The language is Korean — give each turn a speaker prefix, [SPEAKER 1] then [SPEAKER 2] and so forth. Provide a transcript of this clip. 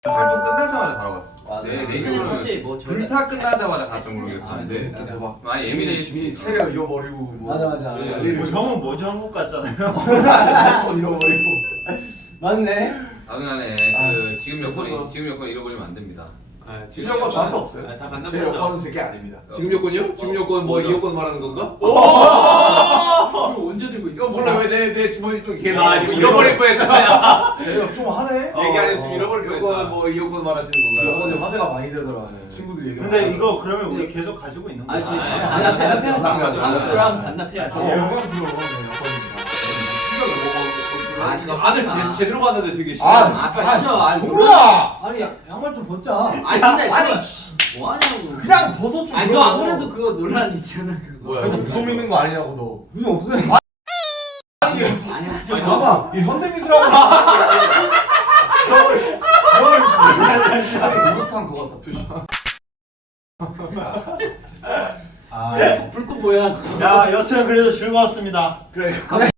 [SPEAKER 1] 앨범 끝나자마자 바로 갔어. 내
[SPEAKER 2] 그때는
[SPEAKER 1] 기억으로는
[SPEAKER 2] 사실 뭐
[SPEAKER 1] 불타 끝나자마자 갔던 걸로 기억하는데 많이 예민해.
[SPEAKER 3] 지민이 캐리어 잃어버리고 뭐.
[SPEAKER 4] 맞아.
[SPEAKER 3] 뭐 형은 뭐지 한국 같잖아요.
[SPEAKER 4] 뭐
[SPEAKER 3] 핸드폰 잃어버리고.
[SPEAKER 4] 맞네.
[SPEAKER 1] 당연하네. 그 지금 여권 잃어버리면 안 됩니다.
[SPEAKER 3] 지금 여권 저한테 없어요.
[SPEAKER 2] 다
[SPEAKER 3] 제
[SPEAKER 2] 만나보자.
[SPEAKER 3] 여권은 제게 아닙니다.
[SPEAKER 5] 지금 여권이요? 지금 여권 뭐 이 여권 말하는 건가?
[SPEAKER 2] 이거 언제 들고 있어?
[SPEAKER 5] 이거 몰라 왜 내 주머니 속에 계속
[SPEAKER 2] 아 지금 잃어버릴 뻔했다.
[SPEAKER 3] 제가 좀 하네.
[SPEAKER 2] 얘기 안 했으면 잃어버릴 뻔했다.
[SPEAKER 5] 여권 뭐 이 여권 말하시는 건가요?
[SPEAKER 3] 여권에 화제가 많이 되더라. 친구들이 얘기.
[SPEAKER 6] 근데 이거 그러면 우리 계속 가지고 있는 거야?
[SPEAKER 2] 아니 저
[SPEAKER 1] 아니,
[SPEAKER 2] 반납해야
[SPEAKER 1] 반납해야죠.
[SPEAKER 2] 방수랑 반납해야죠.
[SPEAKER 3] 영광스러워 여권입니다.
[SPEAKER 5] 아 이거 아들 제대로 봤는데 되게 싫어.
[SPEAKER 2] 진짜
[SPEAKER 3] 정우야.
[SPEAKER 4] 아니 양말 좀 벗자.
[SPEAKER 2] 아니 근데
[SPEAKER 3] 아니,
[SPEAKER 2] 뭐 하냐고.
[SPEAKER 3] 그냥 벗어 좀.
[SPEAKER 2] 아니 너 아무래도 그거 논란 있잖아 그거.
[SPEAKER 5] 뭐야?
[SPEAKER 3] 그래서 무속 믿는 거 아니냐고
[SPEAKER 4] 무슨 없어요.
[SPEAKER 3] 너. 아니
[SPEAKER 2] 아니 하지 마.
[SPEAKER 3] 봐봐 이 현대미술하고. 지워버리시네. 목욕탕 그거 같다 표시.
[SPEAKER 6] 아,
[SPEAKER 2] 불꽃 뭐야?
[SPEAKER 6] 야 여튼 그래도 즐거웠습니다.
[SPEAKER 3] 그래.
[SPEAKER 2] 갑자기